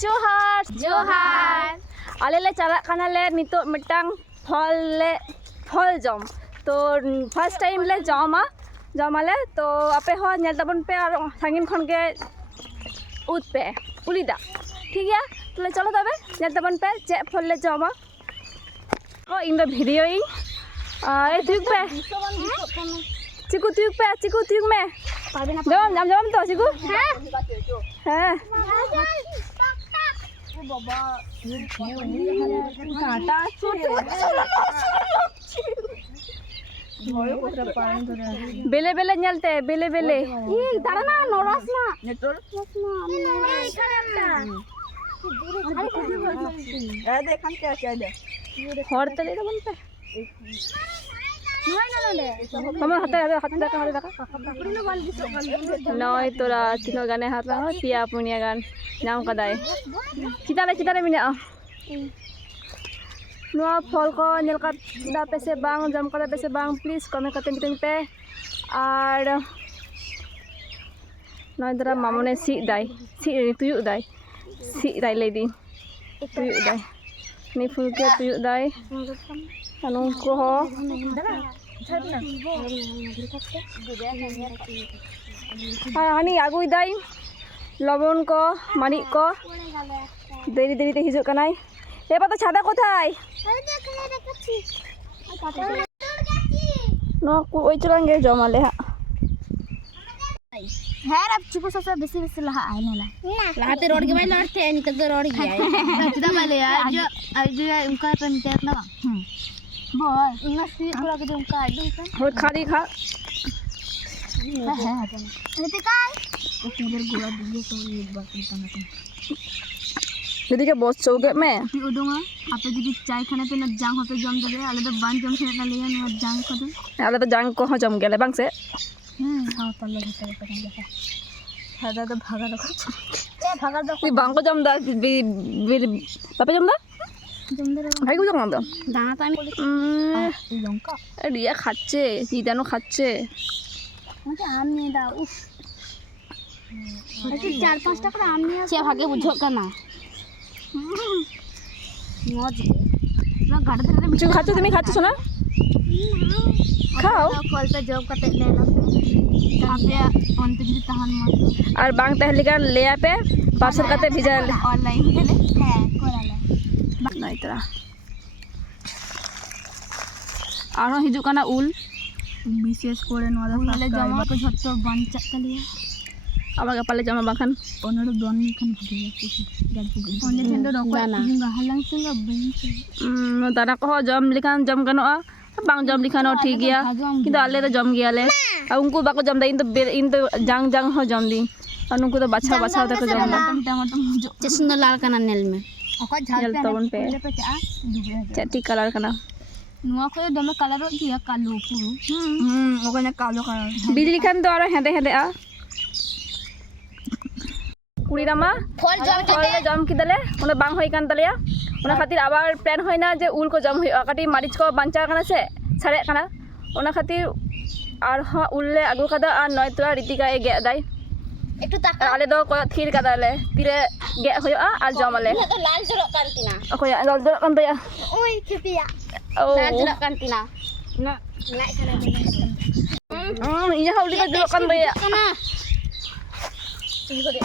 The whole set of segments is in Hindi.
जोहार जोहार आले ले चला खाना ले नितो मिटांग फल जम तो फर्स्ट टाइम ले जमाले तो आपे हो नेल तबन पे और सांगिन खन के उद पे उलिदा ठीक है तो चलो तबे नेल तबन पे चे फल ले जमा ओ इन द वीडियो इन ए तुक पे चिकू तुक में जम तो चिकू हां बाबा बेले बेले ñalte बेले बेले ই দাঁড়া না নরাস না নেটর এ দেখান কে কে দে হরতে লে বল पे Mama hati Noy tora tino gane hata ho tia punya gan nyam kadai. Kita le mina. Noa fol ko nyel kat da pese bang jam kada pese bang please comment katen kitin pe. Ar noy dara mamone si tuyuk dai lady. Tuyuk dai. Ni fulke tuyuk dai. Anong ko ho हानी आगुई दाई लवण को मानिक को देरी देरी ते हिजुक कनाई ए पता छादा कोथाय नो को ओइ चलांगे जमाले हा है अब चुप सा बेसी लहा आइला लहाते रोड के भाई लड़ते नित तो रोड गया चिदा वाले आज उनका पे मिटत ना बोल इना सी पूरा के उनका आइडल का हो खाली खा अरे काय उधर गोला दिए तो एक बार तंग jadi ke bos coge me ती उडोंगा आपे जदी चाय खाने पे न जांग होते जम दे आले तो बान जम खेना लिया न जांग को दे ale to jang ko jam gele bang se हां तले होते पता नहीं हदा तो भागा दो ए भागा दो ni bang ko jam da tapi jam da जम दे hai ko jam da दाना तो আমি लंका dia খাচ্ছে জিদানো খাচ্ছে मुझे आम नहीं दा उफ अरे 4-5 টাকা आम नहीं আছে ভাগে বুঝো কানা মজ না গাড়ি ধরে কিছু খাচ্ছ তুমি খাচ্ছ সোনা খাও কল पे जॉब करते ले लो आपे অন্তে যদি তাহান মত আর বাং তাহলে কার ले पे पार्सल करते भेजा ऑनलाइन দিলে হ্যাঁ করালে নাই তরা আরো হিজু কানা উল বিশেষ করে নদা ফালে জমা को ঝট্ট বানচা তালিয়া আমার কপালে জমা বাখান 15 দন খান ভাগে যাচ্ছে গল্প অনেক হেন্ড রকম জিঙ্গা হালাং সিঙ্গা বেঞ্চ দানা কহ জম লিখান জম গানোa bang jam likhano ठीक गया किंतु आले तो जम गया ले और उनको बाको जम दा इन तो जंग हो जम दी और उनको तो बाछा तक जम दा चे सुंदर लाल काना नेल में ओका झाल पे चटी कलर कना नुआ को दमे कलर दिया कालो पुरो ओकने कालो कलर बिजली खान तो और हेदे आ कुड़ी रामा फल जम किदले उना बांग होई कान तलिया उना खातिर आबार प्लान होइना जे उल को जम होई काटी मारिच को बांचा काना से सारे काना उना खातिर आर हा उल्ले आगु कादा आ नय तोरा रीतिका ए गे दाई একটু তাকা आले दो को थीर कादाले तिरे गे होया आर जमाले तो लाल जलो कांतिना अकोया लाल जलो कान तया ओय खेपिया ओ लाल जलो कांतिना ना नाय इया हौली का जलो कान तया kana ini ko de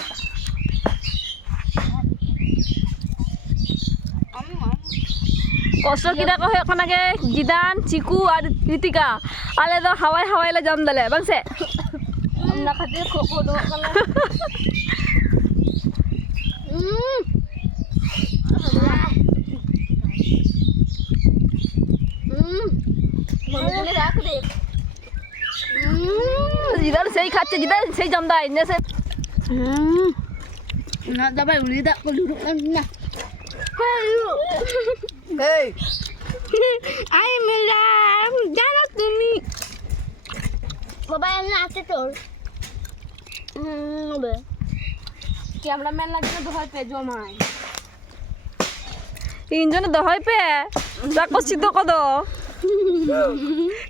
कष्ट किदा को होया के जिदान चिकू और रीतिका आले दो हवाई ले जम दले बंग से ना खातिर खोखो दो कला बोले राख दे जिदान सही खाচ্ছে जिदान सही जमदा इने से ना दबाई उलिदा को duduk ना hey आई मेरा जाना तुमी मोबाइल ना आते तो कैमरामैन लगे तो दहय पे जमाय इंजन दहय पे जाको सिद्धो कदो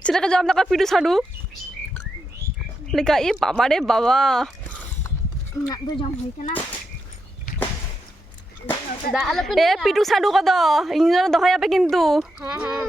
चला के जम का पिटू साडू लेका ए बाबा रे बाबा ना तो जम होई के ना दा आलो पे ए पिटू साडू को दो इन दोहयापे किंतु हां हां